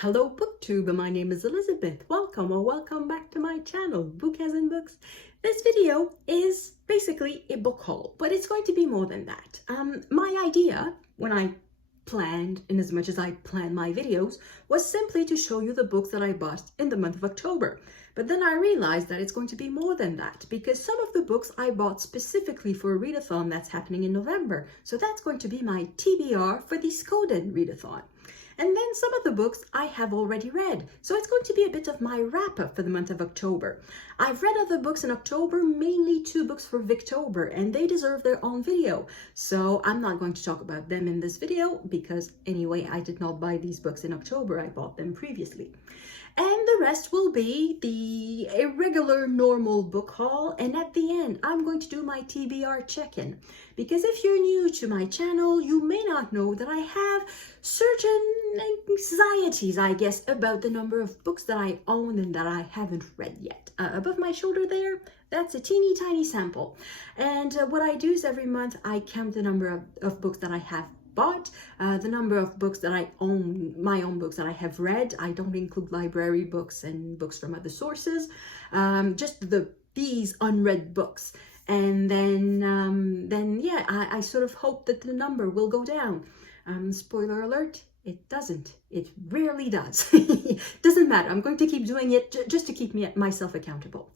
Hello BookTube, my name is Elizabeth. Welcome back to my channel, Book as in Books. This video is basically a book haul, but it's going to be more than that. My idea when I planned, in as much as I plan my videos, was simply to show you the books that I bought in the month of October. But then I realized that it's going to be more than that, because some of the books I bought specifically for a readathon that's happening in November. So that's going to be my TBR for the Skoden readathon. And then some of the books I have already read. So it's going to be a bit of my wrap-up for the month of October. I've read other books in October, mainly 2 books for Victober, and they deserve their own video. So I'm not going to talk about them in this video because anyway, I did not buy these books in October. I bought them previously. And the rest will be the irregular normal book haul. And at the end, I'm going to do my TBR check-in. Because if you're new to my channel, you may not know that I have certain anxieties, I guess, about the number of books that I own and that I haven't read yet. Above my shoulder there, that's a teeny tiny sample. And what I do is every month I count the number of books that I have bought, the number of books that I own, my own books that I have read. I don't include library books and books from other sources, just these unread books. And then yeah, I sort of hope that the number will go down. Spoiler alert, it doesn't. It rarely does. Doesn't matter. I'm going to keep doing it just to keep myself accountable.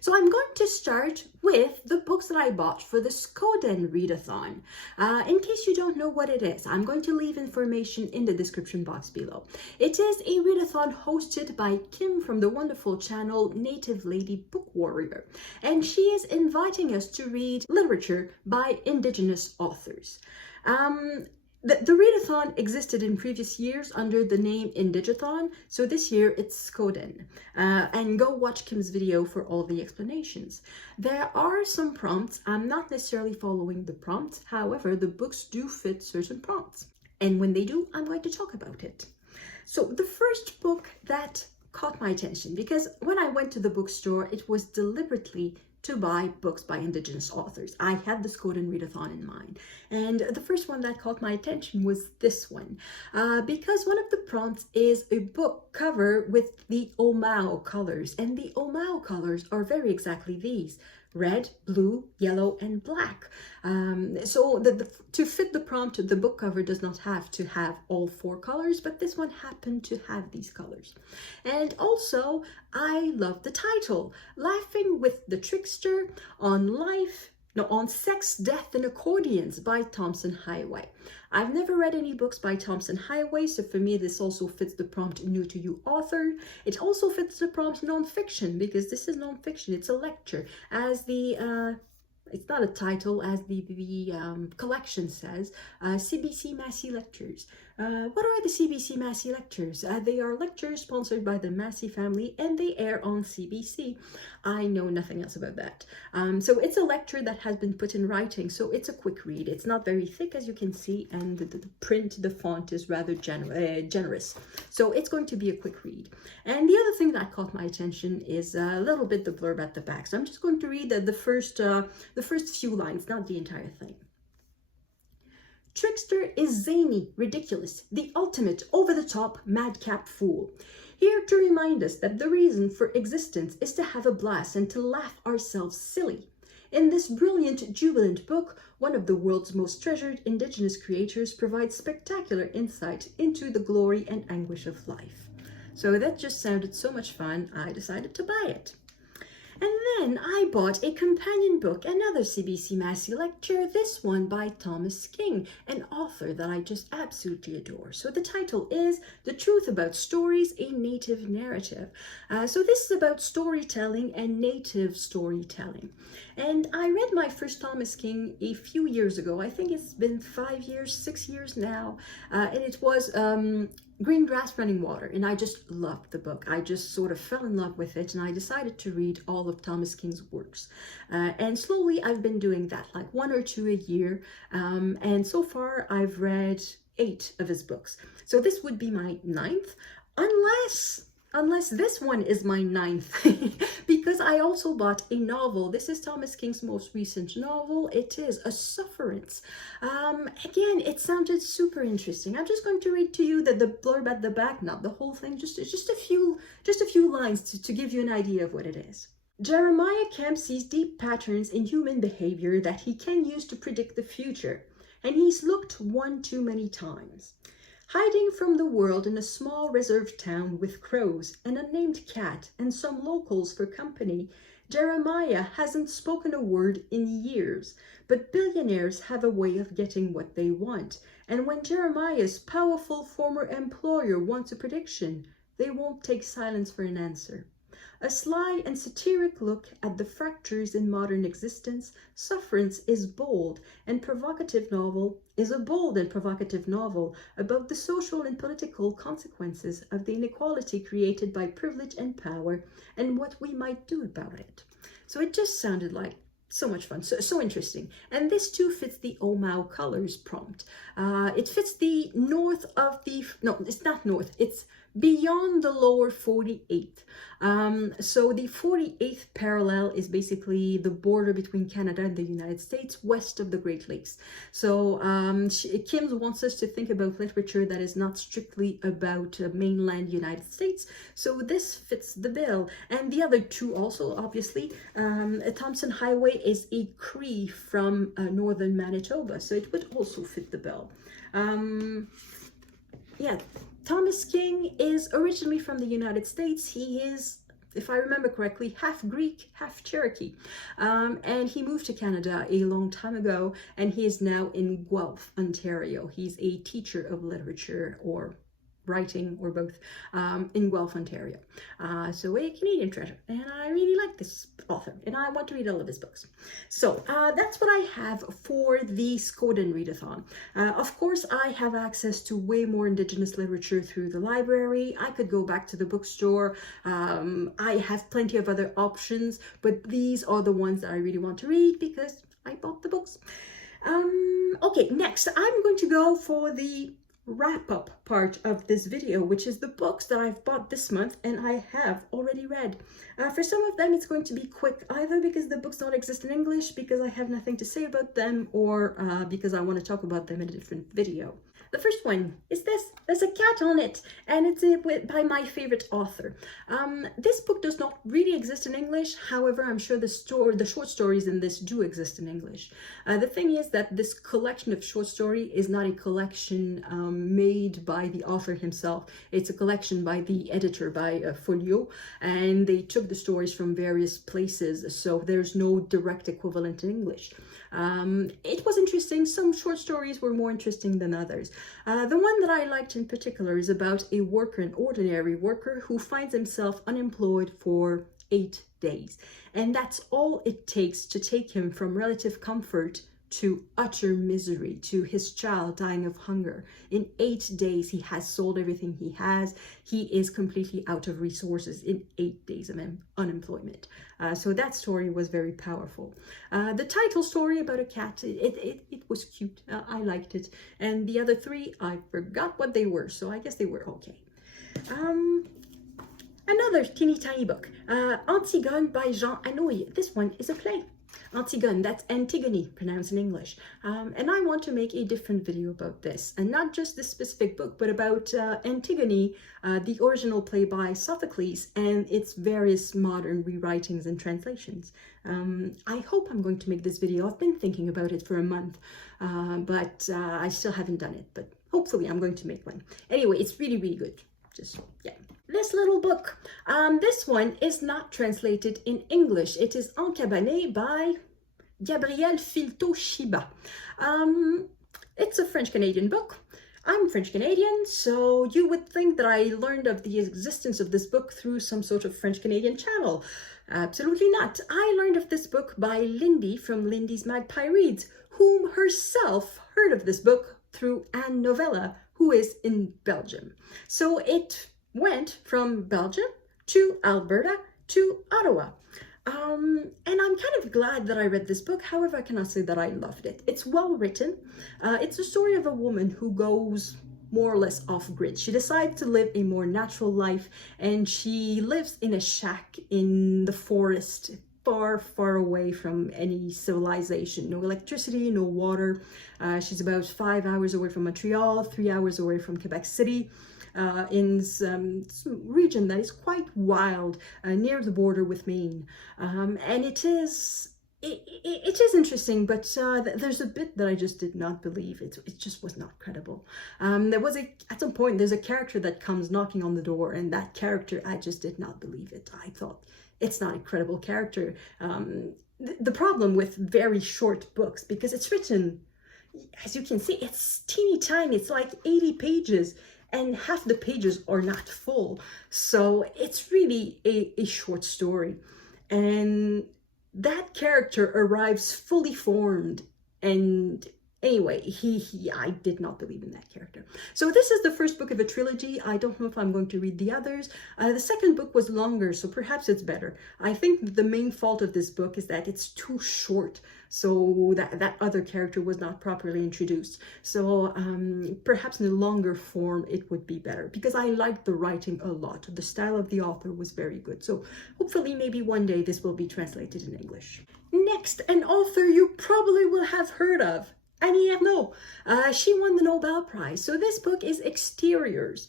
So I'm going to start with the books that I bought for the Skoden readathon. In case you don't know what it is, I'm going to leave information in the description box below. It is a readathon hosted by Kim from the wonderful channel Native Lady Book Warrior. And she is inviting us to read literature by Indigenous authors. The readathon existed in previous years under the name Indigathon, so this year it's Skoden. And go watch Kim's video for all the explanations. There are some prompts. I'm not necessarily following the prompts, however, the books do fit certain prompts. And when they do, I'm going to talk about it. So the first book that caught my attention, because when I went to the bookstore, it was deliberately to buy books by Indigenous authors. I had the Skoden readathon in mind. And the first one that caught my attention was this one, because one of the prompts is a book cover with the Omao colors. And the Omao colors are very exactly these: red, blue, yellow, and black. So to fit the prompt, the book cover does not have to have all 4 colors, but this one happened to have these colors. And also, I love the title, Laughing with the Trickster on Sex, Death, and Accordions by Tomson Highway. I've never read any books by Tomson Highway, so for me this also fits the prompt new to you author. It also fits the prompt non-fiction, because this is non-fiction, it's a lecture. As the it's not a title, as the collection says, CBC Massey Lectures. What are the CBC Massey Lectures? They are lectures sponsored by the Massey family and they air on CBC. I know nothing else about that. So it's a lecture that has been put in writing, so it's a quick read. It's not very thick, as you can see, and the print, the font is rather generous. So it's going to be a quick read. And the other thing that caught my attention is a little bit the blurb at the back. So I'm just going to read the first few lines, not the entire thing. Trickster is zany, ridiculous, the ultimate over-the-top madcap fool. Here to remind us that the reason for existence is to have a blast and to laugh ourselves silly. In this brilliant, jubilant book, one of the world's most treasured Indigenous creators provides spectacular insight into the glory and anguish of life. So that just sounded so much fun, I decided to buy it. And then I bought a companion book, another CBC Massey lecture, this one by Thomas King, an author that I just absolutely adore. So the title is The Truth About Stories, a Native Narrative. So this is about storytelling and native storytelling. And I read my first Thomas King a few years ago. I think it's been 5 years, 6 years now. And it was Green Grass Running Water, and I just loved the book. I just sort of fell in love with it, and I decided to read all of Thomas King's works. And slowly I've been doing that, like 1 or 2 a year. And so far I've read 8 of his books. So this would be my 9th, unless Unless this one is my ninth, because I also bought a novel. This is Thomas King's most recent novel. It is A Sufferance. Again, it sounded super interesting. I'm just going to read to you the blurb at the back, not the whole thing, just a few lines to give you an idea of what it is. Jeremiah Kemp sees deep patterns in human behavior that he can use to predict the future, and he's looked one too many times. Hiding from the world in a small reserve town with crows, an unnamed cat, and some locals for company, Jeremiah hasn't spoken a word in years, but billionaires have a way of getting what they want, and when Jeremiah's powerful former employer wants a prediction, they won't take silence for an answer. A sly and satiric look at the fractures in modern existence, Sufferance is a bold and provocative novel about the social and political consequences of the inequality created by privilege and power and what we might do about it. So it just sounded like so much fun, so interesting. And this too fits the OMAO colors prompt. It fits the north of the, no, it's not north, it's beyond the lower 48th. So the 48th parallel is basically the border between Canada and the United States, west of the Great Lakes. So Kim wants us to think about literature that is not strictly about mainland United States. So this fits the bill. And the other two also, obviously, Tomson Highway is a Cree from northern Manitoba. So it would also fit the bill. Yeah. Thomas King is originally from the United States. He is, if I remember correctly, half Greek, half Cherokee. And he moved to Canada a long time ago, and he is now in Guelph, Ontario. He's a teacher of literature or writing or both in Guelph, Ontario. So a Canadian treasure, and I really like this author and I want to read all of his books. So that's what I have for the Skoden readathon. Of course, I have access to way more Indigenous literature through the library. I could go back to the bookstore. I have plenty of other options, but these are the ones that I really want to read because I bought the books. Okay, next I'm going to go for the wrap-up part of this video, which is the books that I've bought this month and I have already read. For some of them it's going to be quick, either because the books don't exist in English, because I have nothing to say about them, or because I want to talk about them in a different video. The first one is this. There's a cat on it, and it's by my favorite author. This book does not really exist in English. However, I'm sure the short stories in this do exist in English. The thing is that this collection of short story is not a collection made by the author himself. It's a collection by the editor, by Folio, and they took the stories from various places, so there's no direct equivalent in English. It was interesting. Some short stories were more interesting than others. The one that I liked in particular is about a worker, an ordinary worker, who finds himself unemployed for 8 days. And that's all it takes to take him from relative comfort to utter misery, to his child dying of hunger. In 8 days, he has sold everything he has. He is completely out of resources in 8 days of unemployment. So that story was very powerful. The title story about a cat, it was cute. I liked it. And the other three, I forgot what they were, so I guess they were okay. Another teeny tiny book, Antigone by Jean Anouilh. This one is a play. Antigone, that's Antigone, pronounced in English. And I want to make a different video about this, and not just this specific book, but about Antigone, the original play by Sophocles, and its various modern rewritings and translations. I hope I'm going to make this video. I've been thinking about it for a month, but I still haven't done it, but hopefully I'm going to make one. Anyway, it's really, really good. Just, yeah. This little book, this one is not translated in English. It is Encabanée by Gabrielle Filteau-Chiba. It's a French-Canadian book. I'm French-Canadian, so you would think that I learned of the existence of this book through some sort of French-Canadian channel. Absolutely not. I learned of this book by Lindy from Lindy's Magpie Reads, whom herself heard of this book through Anne Novella, who is in Belgium. So it went from Belgium to Alberta to Ottawa. And I'm kind of glad that I read this book. However, I cannot say that I loved it. It's well written. It's a story of a woman who goes more or less off-grid. She decides to live a more natural life, and she lives in a shack in the forest, far, far away from any civilization. No electricity, no water. She's about 5 hours away from Montreal, 3 hours away from Quebec City, in some region that is quite wild, near the border with Maine. And it is interesting, but there's a bit that I just did not believe. It just was not credible. There was at some point, there's a character that comes knocking on the door, and that character, I just did not believe it. I thought, it's not a credible character. The problem with very short books, because it's written, as you can see, it's teeny tiny. It's like 80 pages, and half the pages are not full. So it's really a short story. And that character arrives fully formed, and anyway, I did not believe in that character. So this is the first book of a trilogy. I don't know if I'm going to read the others. The second book was longer, so perhaps it's better. I think the main fault of this book is that it's too short, so that other character was not properly introduced. So perhaps in a longer form it would be better, because I liked the writing a lot. The style of the author was very good. So hopefully maybe one day this will be translated in English. Next, an author you probably will have heard of, Annie Ernaux. She won the Nobel Prize. So this book is Exteriors.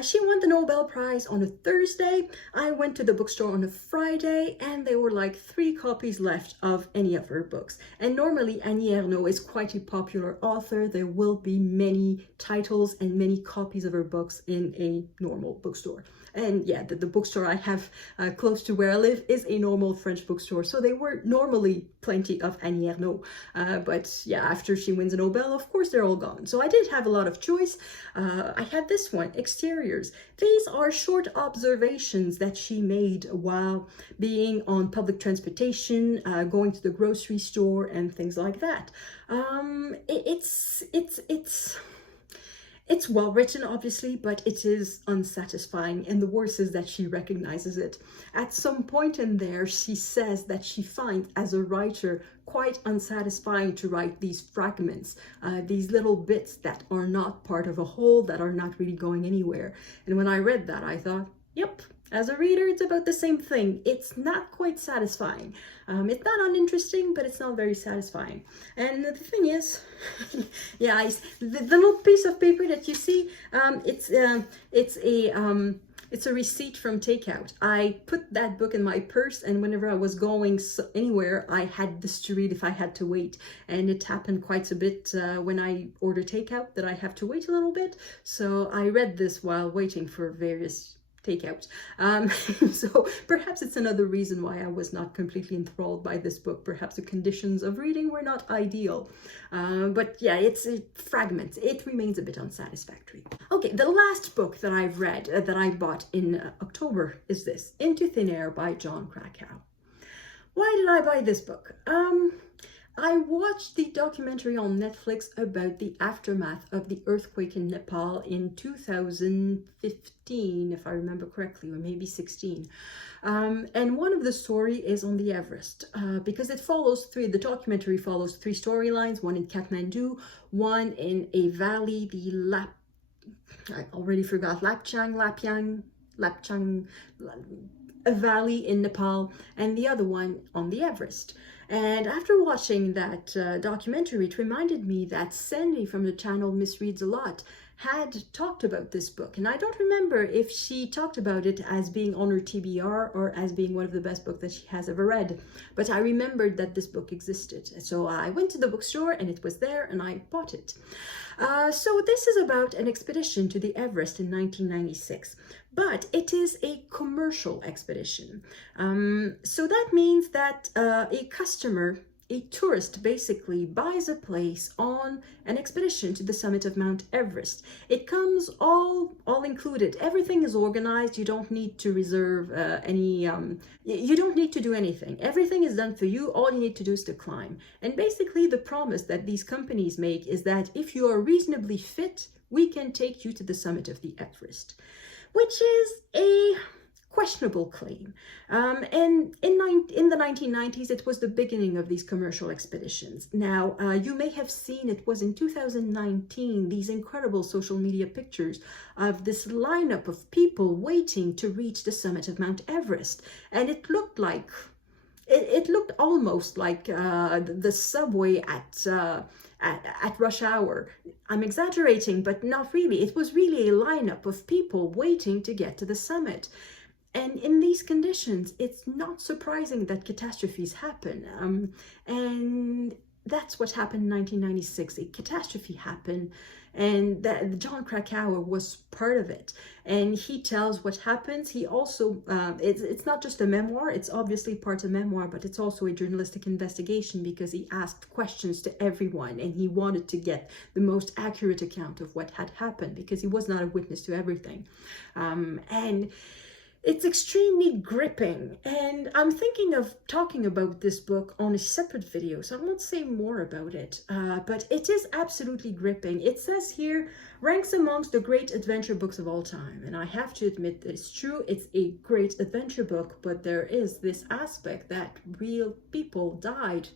She won the Nobel Prize on a Thursday. I went to the bookstore on a Friday, and there were like 3 copies left of any of her books. And normally Annie Ernaux is quite a popular author. There will be many titles and many copies of her books in a normal bookstore. And yeah, the bookstore I have close to where I live is a normal French bookstore. So there were normally plenty of Annie Ernaux. But yeah, after she wins a Nobel, of course, they're all gone. So I didn't have a lot of choice. I had this one, Exteriors. These are short observations that she made while being on public transportation, going to the grocery store and things like that. It's well written, obviously, but it is unsatisfying, and the worst is that she recognizes it. At some point in there, she says that she finds, as a writer, quite unsatisfying to write these fragments, these little bits that are not part of a whole, that are not really going anywhere. And when I read that, I thought, yep, as a reader, it's about the same thing. It's not quite satisfying. It's not uninteresting, but it's not very satisfying. And the thing is, yeah, the little piece of paper that you see, it's a receipt from takeout. I put that book in my purse, and whenever I was going anywhere, I had this to read if I had to wait. And it happened quite a bit when I order takeout, that I have to wait a little bit. So I read this while waiting for various takeout. So perhaps it's another reason why I was not completely enthralled by this book. Perhaps the conditions of reading were not ideal. But yeah, it's fragments. It remains a bit unsatisfactory. Okay, the last book that I've read, that I bought in October, is this, Into Thin Air by Jon Krakauer. Why did I buy this book? I watched the documentary on Netflix about the aftermath of the earthquake in Nepal in 2015, if I remember correctly, or maybe 16. And one of the story is on the Everest, because it follows the documentary follows 3 storylines, one in Kathmandu, one in a valley, I already forgot, Lapchang, a valley in Nepal, and the other one on the Everest. And after watching that documentary, it reminded me that Sandy from the channel Miss Reads a Lot had talked about this book. And I don't remember if she talked about it as being on her TBR or as being one of the best books that she has ever read. But I remembered that this book existed. So I went to the bookstore and it was there and I bought it. So this is about an expedition to the Everest in 1996. But it is a commercial expedition. So that means that a customer, a tourist basically, buys a place on an expedition to the summit of Mount Everest. It comes all included. Everything is organized. You don't need to reserve you don't need to do anything. Everything is done for you. All you need to do is to climb. And basically the promise that these companies make is that if you are reasonably fit, we can take you to the summit of the Everest, which is a questionable claim. And in the 1990s, it was the beginning of these commercial expeditions. Now, you may have seen, it was in 2019, these incredible social media pictures of this lineup of people waiting to reach the summit of Mount Everest. And it looked like, it looked almost like the subway at rush hour. I'm exaggerating, but not really. It was really a lineup of people waiting to get to the summit. And in these conditions, it's not surprising that catastrophes happen. And that's what happened in 1996. A catastrophe happened, and John Krakauer was part of it. And he tells what happens. He also, it's not just a memoir, it's obviously part of memoir, but it's also a journalistic investigation, because he asked questions to everyone and he wanted to get the most accurate account of what had happened, because he was not a witness to everything. And it's extremely gripping, and I'm thinking of talking about this book on a separate video, so I won't say more about it, but it is absolutely gripping. It says here, ranks amongst the great adventure books of all time, and I have to admit that it's true, it's a great adventure book, but there is this aspect that real people died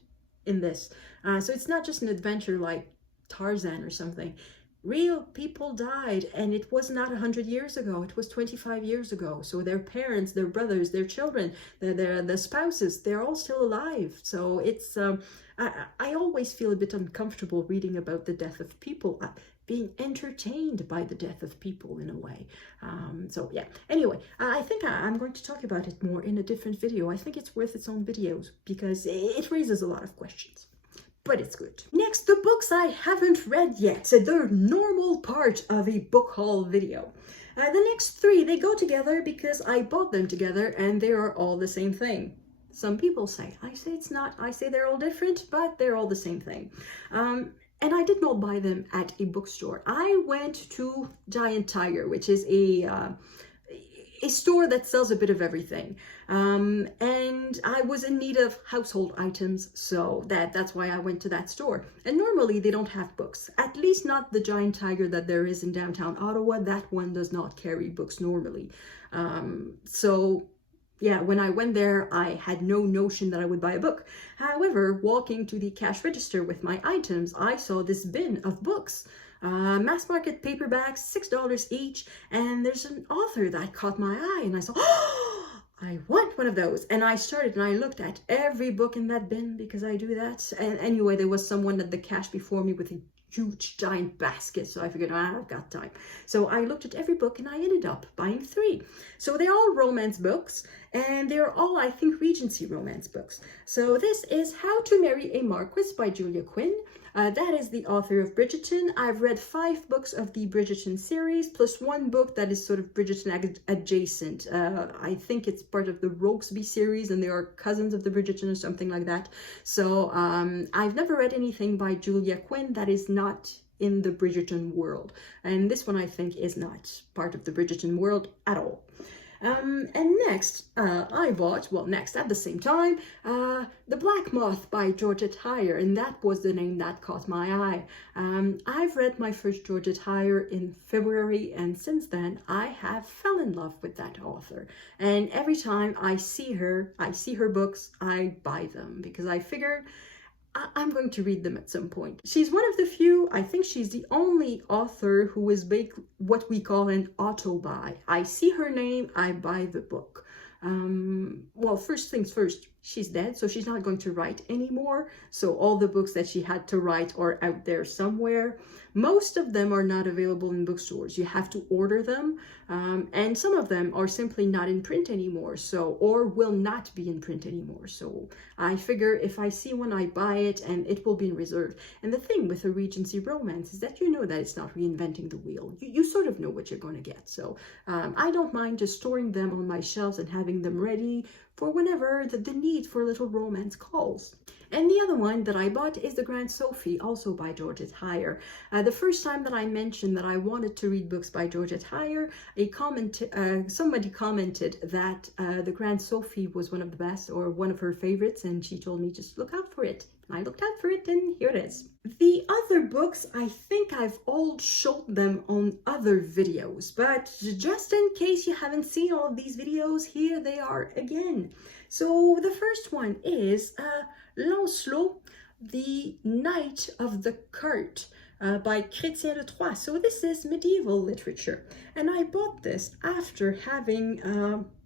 in this. So it's not just an adventure like Tarzan or something. Real people died, and it was not 100 years ago, it was 25 years ago. So their parents, their brothers, their children, their spouses, they're all still alive. So it's, I always feel a bit uncomfortable reading about the death of people, being entertained by the death of people in a way. So yeah, anyway, I think I'm going to talk about it more in a different video. I think it's worth its own videos, because it raises a lot of questions. But it's good. Next, the books I haven't read yet. They're normal part of a book haul video. The next three, they go together because I bought them together and they are all the same thing. Some people say. I say it's not. I say they're all different, but they're all the same thing. And I did not buy them at a bookstore. I went to Giant Tiger, which is a store that sells a bit of everything, and I was in need of household items, so that's why I went to that store. And normally they don't have books, at least not the Giant Tiger that there is in downtown Ottawa. That one does not carry books normally. So yeah, when I went there, I had no notion that I would buy a book. However, walking to the cash register with my items, I saw this bin of books. Mass market paperbacks, $6 each, and there's an author that caught my eye, and I saw, oh, I want one of those. And I started, and I looked at every book in that bin, because I do that. And anyway, there was someone at the cash before me with a huge giant basket, so I figured, I've got time. So I looked at every book and I ended up buying 3. So they're all romance books, and they're all, I think, Regency romance books. So this is How to Marry a Marquis by Julia Quinn. That is the author of Bridgerton. I've read 5 books of the Bridgerton series, plus 1 book that is sort of Bridgerton adjacent. I think it's part of the Rokesby series, and they are cousins of the Bridgerton or something like that. So I've never read anything by Julia Quinn that is not in the Bridgerton world. And this one, I think, is not part of the Bridgerton world at all. And next, I bought, well, next at the same time, The Black Moth by Georgette Heyer, and that was the name that caught my eye. I've read my first Georgette Heyer in February, and since then I have fell in love with that author. And every time I see her books, I buy them, because I figured I'm going to read them at some point. She's one of the few, I think she's the only author who is what we call an auto-buy. I see her name, I buy the book. Well, first things first, she's dead, so she's not going to write anymore. So all the books that she had to write are out there somewhere. Most of them are not available in bookstores. You have to order them, and some of them are simply not in print anymore, so, or will not be in print anymore. So I figure if I see one, I buy it, and it will be in reserve. And the thing with a Regency romance is that you know that it's not reinventing the wheel. You sort of know what you're going to get. So I don't mind just storing them on my shelves and having them ready for whenever the need for a little romance calls. And the other one that I bought is The Grand Sophy, also by Georgette Heyer. The first time that I mentioned that I wanted to read books by Georgette Heyer, somebody commented that The Grand Sophy was one of the best, or one of her favorites, and she told me just look out for it. I looked out for it and here it is. The other books, I think I've all showed them on other videos, but just in case you haven't seen all of these videos, here they are again. So the first one is Lancelot, the Knight of the Cart, by Chrétien de Troyes. So this is medieval literature, and I bought this after having,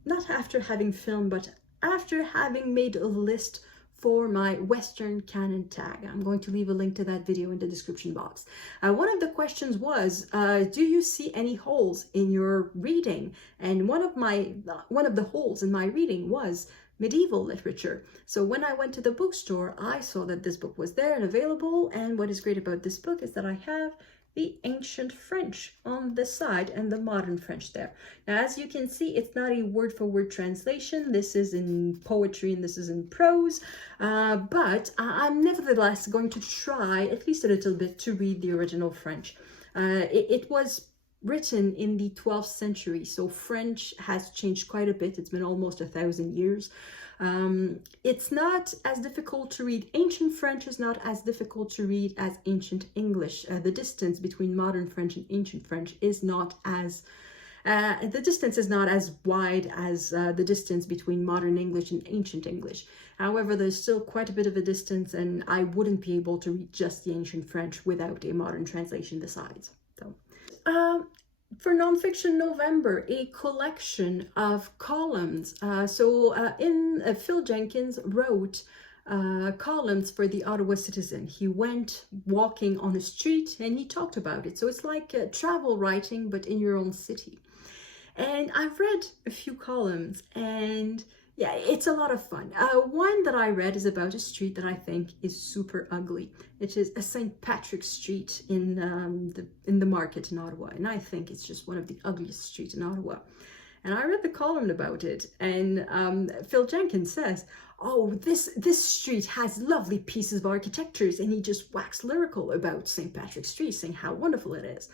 not after having filmed, but after having made a list for my Western canon tag. I'm going to leave a link to that video in the description box. One of the questions was, do you see any holes in your reading? And one of the holes in my reading was medieval literature. So when I went to the bookstore, I saw that this book was there and available. And what is great about this book is that I have the ancient French on the side and the modern French there. Now, as you can see, it's not a word-for-word translation. This is in poetry and this is in prose, but I'm nevertheless going to try at least a little bit to read the original French. It was written in the 12th century, so French has changed quite a bit. It's been almost 1,000 years. It's not as difficult to read. Ancient French is not as difficult to read as ancient English. The distance between modern French and ancient French is not as the distance is not as wide as the distance between modern English and ancient English. However, there's still quite a bit of a distance, and I wouldn't be able to read just the ancient French without a modern translation besides. So, for Nonfiction November, a collection of columns. Phil Jenkins wrote columns for the Ottawa Citizen. He went walking on a street and he talked about it. So it's like travel writing, but in your own city. And I've read a few columns, and yeah, it's a lot of fun. One that I read is about a street that I think is super ugly. It is a St. Patrick's Street in the market in Ottawa, and I think it's just one of the ugliest streets in Ottawa. And I read the column about it, and Phil Jenkins says, "Oh, this street has lovely pieces of architectures," and he just waxed lyrical about St. Patrick's Street, saying how wonderful it is.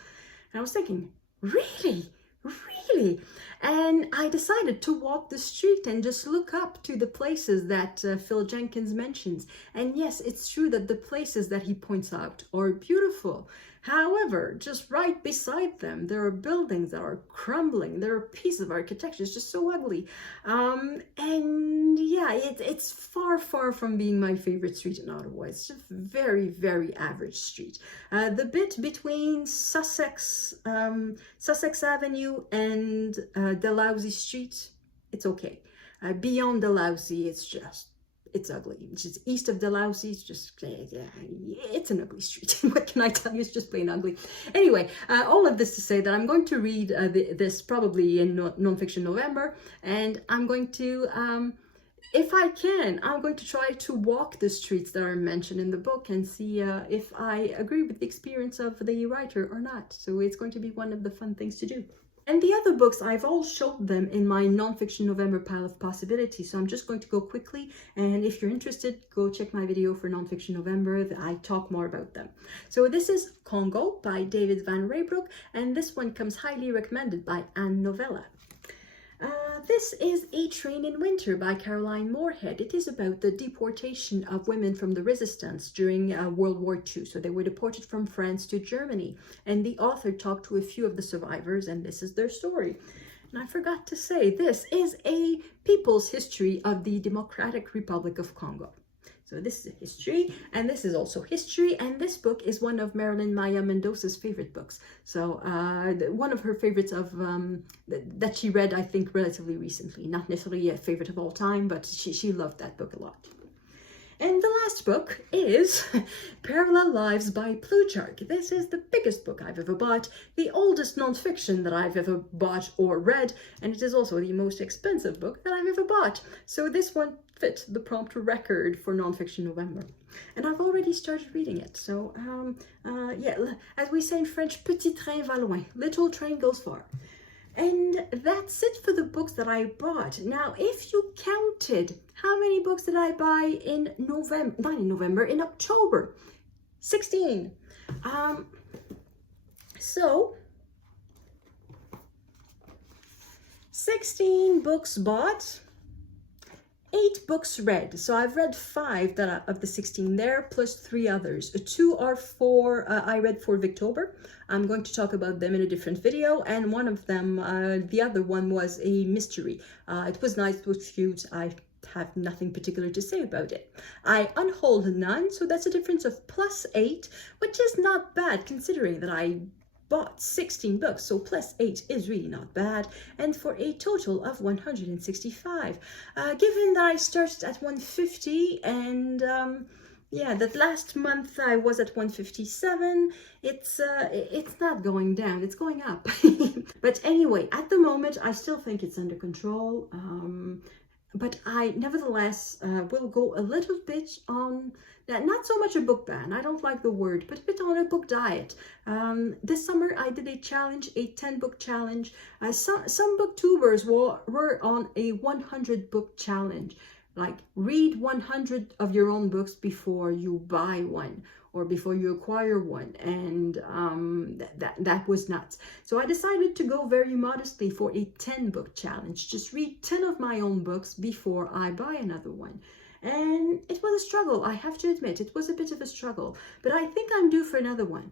And I was thinking, really? Really? And I decided to walk the street and just look up to the places that Phil Jenkins mentions. And yes, it's true that the places that he points out are beautiful. However, just right beside them, there are buildings that are crumbling. There are pieces of architecture. It's just so ugly. And yeah, it's far, far from being my favorite street in Ottawa. It's just very, very average street. The bit between Sussex Avenue and Dalhousie Street, it's okay. Beyond Dalhousie, it's ugly. It's just east of Dalhousie. It's just, it's an ugly street. What can I tell you? It's just plain ugly. Anyway, all of this to say that I'm going to read this probably in Nonfiction November, and I'm going to, if I can, I'm going to try to walk the streets that are mentioned in the book and see if I agree with the experience of the writer or not. So it's going to be one of the fun things to do. And the other books, I've all showed them in my Nonfiction November pile of possibilities. So I'm just going to go quickly. And if you're interested, go check my video for Nonfiction November. I talk more about them. So this is Congo by David Van Reybrouck. And this one comes highly recommended by Anne Novella. This is A Train in Winter by Caroline Moorehead. It is about the deportation of women from the resistance during World War II. So they were deported from France to Germany. And the author talked to a few of the survivors, and this is their story. And I forgot to say, this is a people's history of the Democratic Republic of Congo. So this is history, and this is also history, and this book is one of Marilyn Maya Mendoza's favorite books. So one of her favorites of that she read, I think, relatively recently. Not necessarily a favorite of all time, but she loved that book a lot. And the last book is Parallel Lives by Plutarch. This is the biggest book I've ever bought, the oldest nonfiction that I've ever bought or read, and it is also the most expensive book that I've ever bought. So this one fit the prompt record for Nonfiction November. And I've already started reading it. So yeah, as we say in French, petit train va loin, little train goes far. And that's it for the books that I bought. Now, if you counted, how many books did I buy in November? Not in November, in October. 16. So 16 books bought 8 books read. So I've read 5 of the 16 there, plus 3 others. 2 are for, I read for Victober. I'm going to talk about them in a different video. And one of them, the other one was a mystery. It was nice, it was cute. I have nothing particular to say about it. I unhauled none, so that's a difference of plus 8, which is not bad considering that I bought 16 books, so plus 8 is really not bad, and for a total of 165. Given that I started at 150 and yeah, that last month I was at 157, it's not going down, it's going up. But anyway, at the moment I still think it's under control. But I nevertheless will go a little bit on, not so much a book ban, I don't like the word, but a bit on a book diet. This summer I did a challenge, a 10-book challenge. Some booktubers were on a 100-book challenge. Like, read 100 of your own books before you buy one or before you acquire one, and that was nuts. So I decided to go very modestly for a 10-book challenge. Just read 10 of my own books before I buy another one. And it was a struggle, I have to admit, it was a bit of a struggle, but I think I'm due for another one.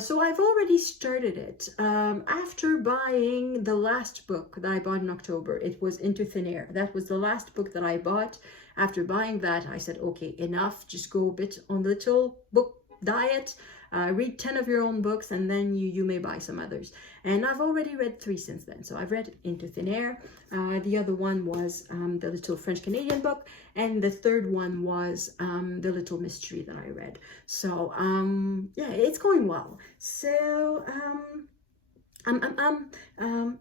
So I've already started it. After buying the last book that I bought in October, it was Into Thin Air. That was the last book that I bought. After buying that, I said, okay, enough, just go a bit on the little book diet. Read 10 of your own books, and then you may buy some others. And I've already read 3 since then. So I've read Into Thin Air. The other one was the little French-Canadian book. And the third one was the little mystery that I read. So yeah, it's going well. So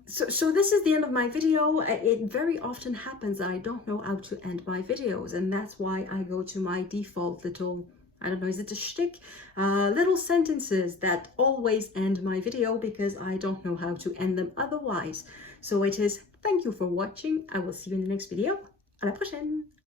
so this is the end of my video. It very often happens that I don't know how to end my videos, and that's why I go to my default little, I don't know, is it a shtick? Little sentences that always end my video because I don't know how to end them otherwise. So it is, thank you for watching. I will see you in the next video. À la prochaine!